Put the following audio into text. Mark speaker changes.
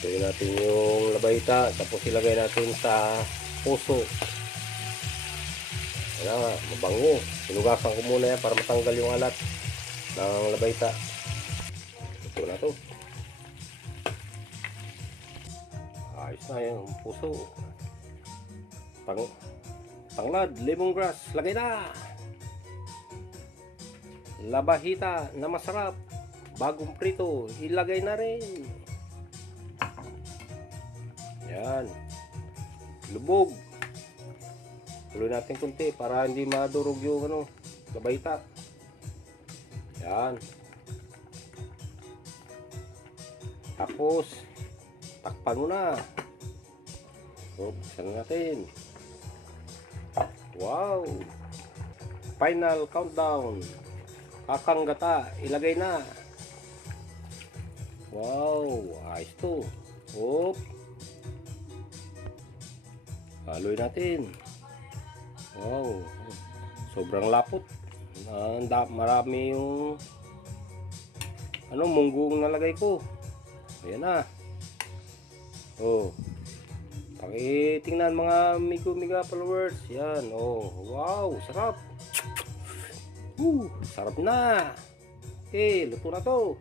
Speaker 1: Tuloy natin yung labayta, tapos ilagay natin sa puso. Ayan nga, mabango. Sinugasan ko muna yan para matanggal yung alat ng labayta. Ito na to. Ayos na yung puso. Tang tanglad, lemongrass, lagay na! Labahita na masarap. Bagong prito, ilagay na rin. Yan. Lubog. Tuloy natin kunti para hindi madurog yung ano, labahita. Yan. Tapos, takpan mo na. So, buksan na natin. Wow! Final countdown. Kakanggata, ilagay na. Wow, ayos to. Hop. Haloy natin. Wow. Sobrang lapot. Ah, da- marami yung ano, munggong nalagay ko. Ayan na. Oh. Pakitingnan mga Migo Miga followers. Yan. Oh, wow, sarap. Woo, sarap na. Okay, luto na to.